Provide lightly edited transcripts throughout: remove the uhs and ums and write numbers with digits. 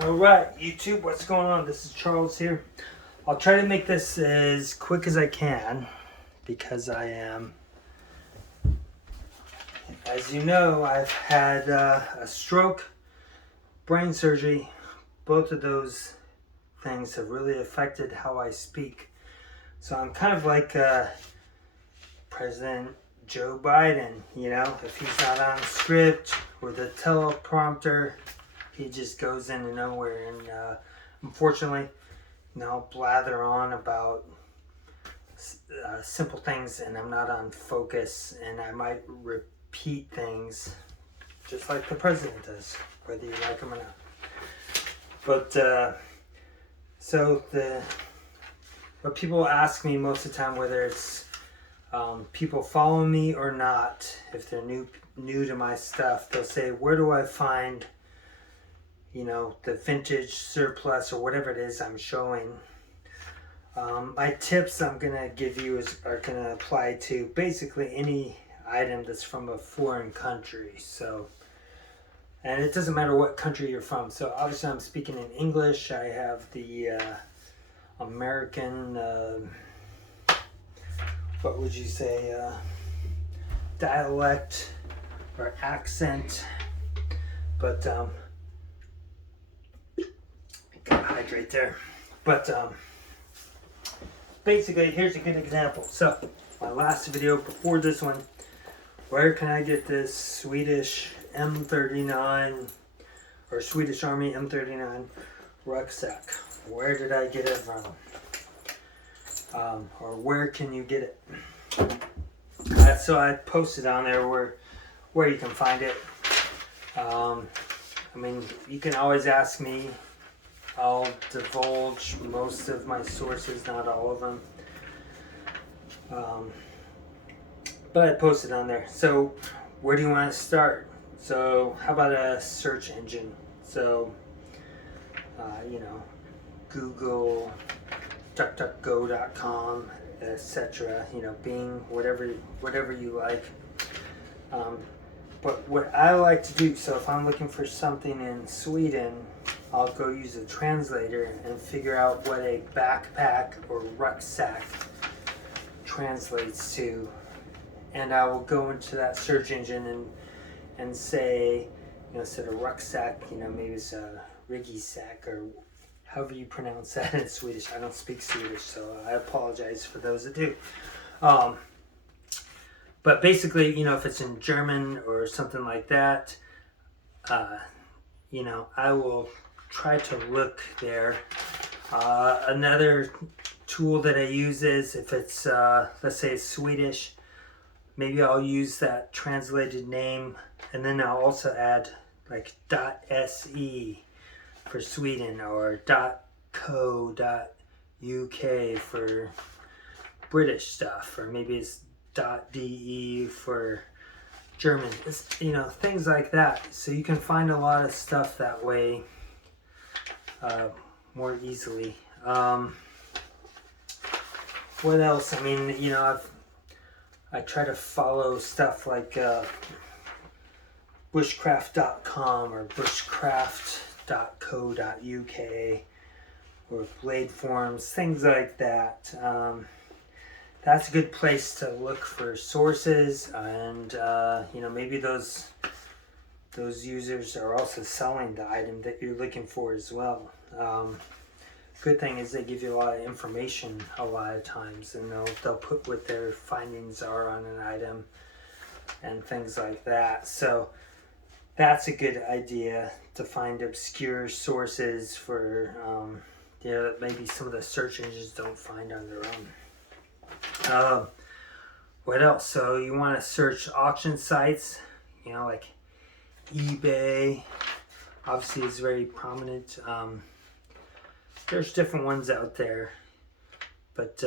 Alright, YouTube, what's going on? This is Charles here. I'll try to make this as quick as I can because I am, as you know, I've had a stroke, brain surgery. Both of those things have really affected how I speak. So I'm kind of like President Joe Biden, you know, if he's not on script or the teleprompter, he just goes into nowhere. And unfortunately, I'll blather on about simple things and I'm not on focus, and I might repeat things just like the president does, whether you like him or not. But what people ask me most of the time, whether it's people follow me or not, if they're new to my stuff, they'll say, where do I find, you know, the vintage surplus or whatever it is I'm showing. My tips I'm gonna give you are gonna apply to basically any item that's from a foreign country. So, and it doesn't matter what country you're from. So obviously I'm speaking in English. I have the American, what would you say, dialect or accent, but gotta hydrate there. But basically, here's a good example. So my last video before this one, where can I get this Swedish M39 or Swedish Army M39 rucksack? Where did I get it from? Or where can you get it? So I posted on there where you can find it. I mean, you can always ask me. I'll divulge most of my sources, not all of them. But I posted on there. So where do you want to start? So how about a search engine? So, you know, Google, DuckDuckGo.com, etc. You know, Bing, whatever you like. But what I like to do, so if I'm looking for something in Sweden, I'll go use a translator and figure out what a backpack or rucksack translates to. And I will go into that search engine and say, you know, instead of rucksack, you know, maybe it's a riggy sack or however you pronounce that in Swedish. I don't speak Swedish, so I apologize for those that do. But basically, you know, if it's in German or something like that, you know, I will try to look there. Another tool that I use is if it's, let's say it's Swedish, maybe I'll use that translated name, and then I'll also add like .se for Sweden or .co.uk for British stuff, or maybe it's .de for German. It's, you know, things like that. So you can find a lot of stuff that way more easily. What else? I mean, you know, I try to follow stuff like bushcraft.com or bushcraft.co.uk or blade forums, things like that. That's a good place to look for sources, and you know, maybe those users are also selling the item that you're looking for as well. Good thing is they give you a lot of information a lot of times, and they'll put what their findings are on an item and things like that. So that's a good idea, to find obscure sources for you know, that maybe some of the search engines don't find on their own. What else? So you want to search auction sites, you know, like eBay obviously is very prominent. There's different ones out there, but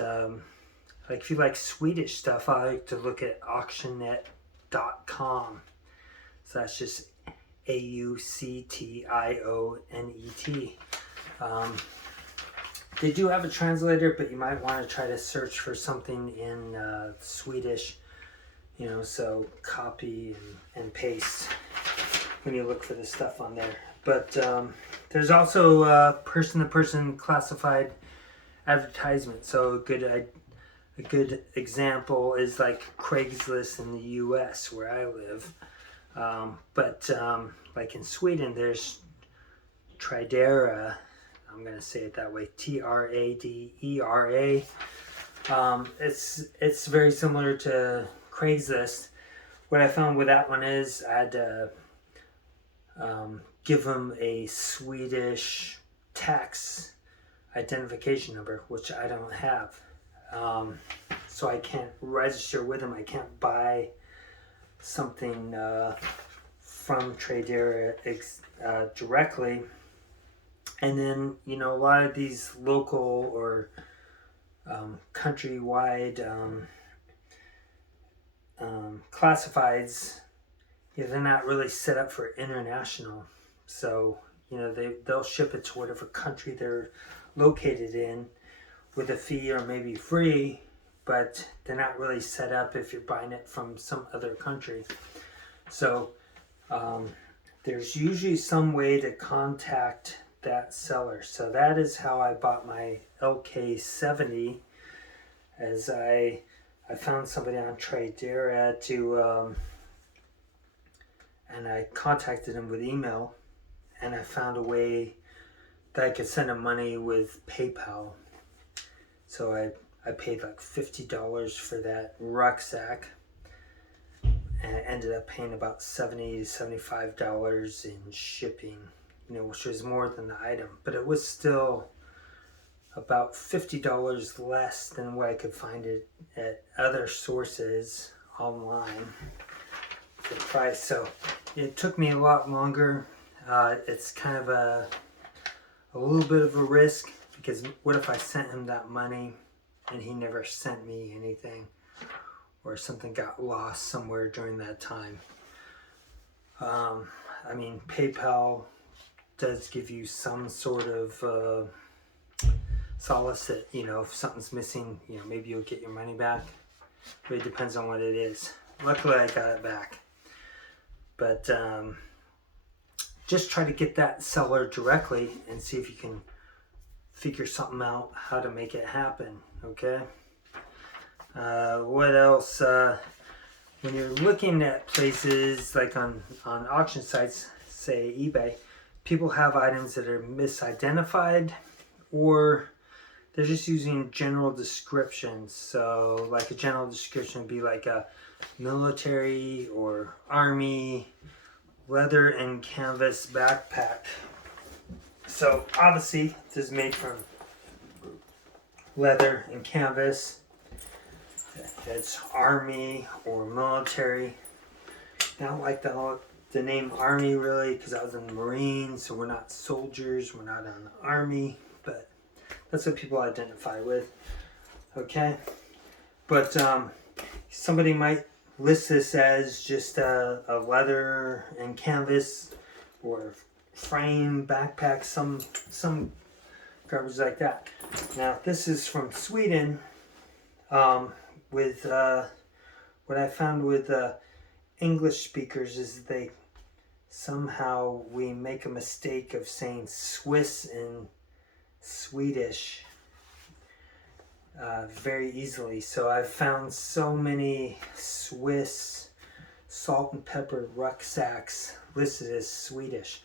like if you like Swedish stuff, I like to look at auctionet.com. So that's just AUCTIONET. They do have a translator, but you might want to try to search for something in Swedish, you know, so copy and paste. when you look for the stuff on there. But there's also person-to-person classified advertisement. So a good example is like Craigslist in the U.S. where I live. But like in Sweden, there's Tradera. I'm gonna say it that way. Tradera. It's very similar to Craigslist. What I found with that one is I had to give them a Swedish tax identification number, which I don't have. So I can't register with them. I can't buy something from Tradera directly. And then, you know, a lot of these local or countrywide classifieds, yeah, they're not really set up for international. So, you know, they'll ship it to whatever country they're located in with a fee or maybe free, but they're not really set up if you're buying it from some other country. So there's usually some way to contact that seller. So that is how I bought my LK70, as I found somebody on Tradera and I contacted him with email, and I found a way that I could send him money with PayPal. So I paid like $50 for that rucksack, and I ended up paying about $70 to $75 in shipping, you know, which was more than the item, but it was still about $50 less than what I could find it at other sources online for the price. So it took me a lot longer. It's kind of a little bit of a risk, because what if I sent him that money and he never sent me anything, or something got lost somewhere during that time? I mean, PayPal does give you some sort of solace that, you know, if something's missing, you know, maybe you'll get your money back. But it depends on what it is. Luckily, I got it back. But just try to get that seller directly and see if you can figure something out how to make it happen. Okay. What else? When you're looking at places like on auction sites, say eBay, people have items that are misidentified, or they're just using general descriptions. So like a general description would be like a military or army leather and canvas backpack. So obviously this is made from leather and canvas. It's army or military. I don't like the name army really, because I was in the Marines, so we're not soldiers, we're not on the army, but that's what people identify with. Okay, but somebody might list this as just a leather and canvas or frame backpack, some garbage like that. Now this is from Sweden. With what I found with English speakers is we make a mistake of saying Swiss and Swedish very easily. So I've found so many Swiss salt and pepper rucksacks listed as Swedish.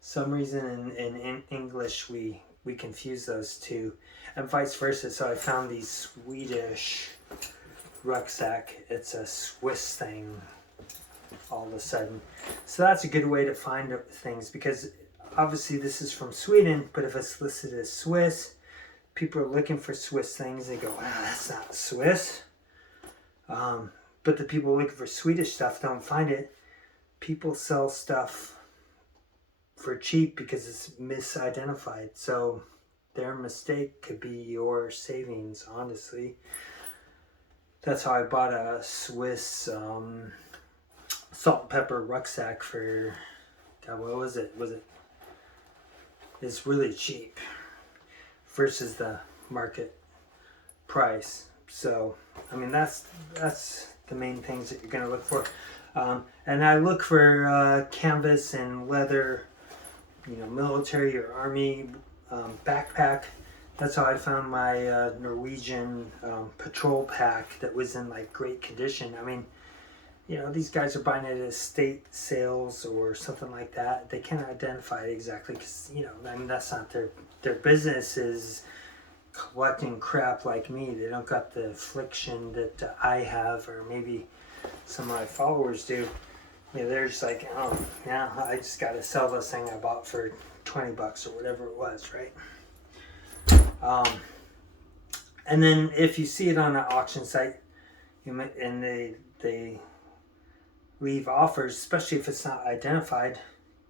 Some reason in English we confuse those two, and vice versa. So I found these Swedish rucksack, it's a Swiss thing all of a sudden. So that's a good way to find things, because obviously this is from Sweden, but if it's listed as Swiss, people are looking for Swiss things, they go, that's not Swiss. But the people looking for Swedish stuff don't find it. People sell stuff for cheap because it's misidentified, so their mistake could be your savings, honestly. That's how I bought a Swiss salt and pepper rucksack for, God, what was it? It's really cheap versus the market price. So, I mean, that's the main things that you're going to look for. And I look for canvas and leather, military or army backpack. That's how I found my Norwegian patrol pack that was in like great condition. I mean, these guys are buying it at estate sales or something like that. They can't identify it exactly because, I mean, that's not their business is collecting crap like me. They don't got the affliction that I have, or maybe some of my followers do. They're just like, oh, yeah, I just got to sell this thing I bought for $20 or whatever it was, right? And then if you see it on an auction site, and they leave offers, especially if it's not identified,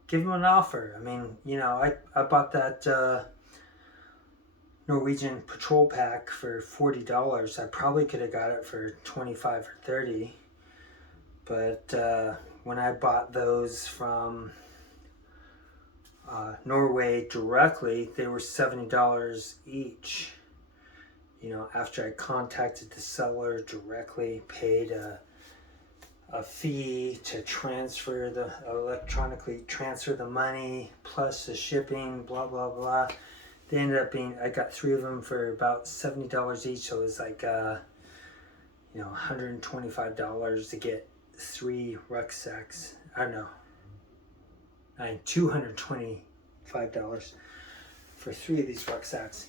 give them an offer. I mean, I bought that Norwegian patrol pack for $40. I probably could have got it for 25 or 30, but when I bought those from Norway directly, they were $70 each. After I contacted the seller directly, paid a fee to electronically transfer the money plus the shipping, blah blah blah. They ended up I got 3 of them for about $70 each, so it was like $125 to get 3 rucksacks. I don't know, $225 for 3 of these rucksacks.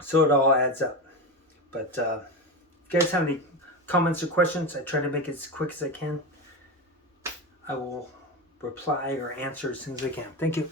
So it all adds up. But if you guys have any comments or questions, I try to make it as quick as I can. I will reply or answer as soon as I can. Thank you.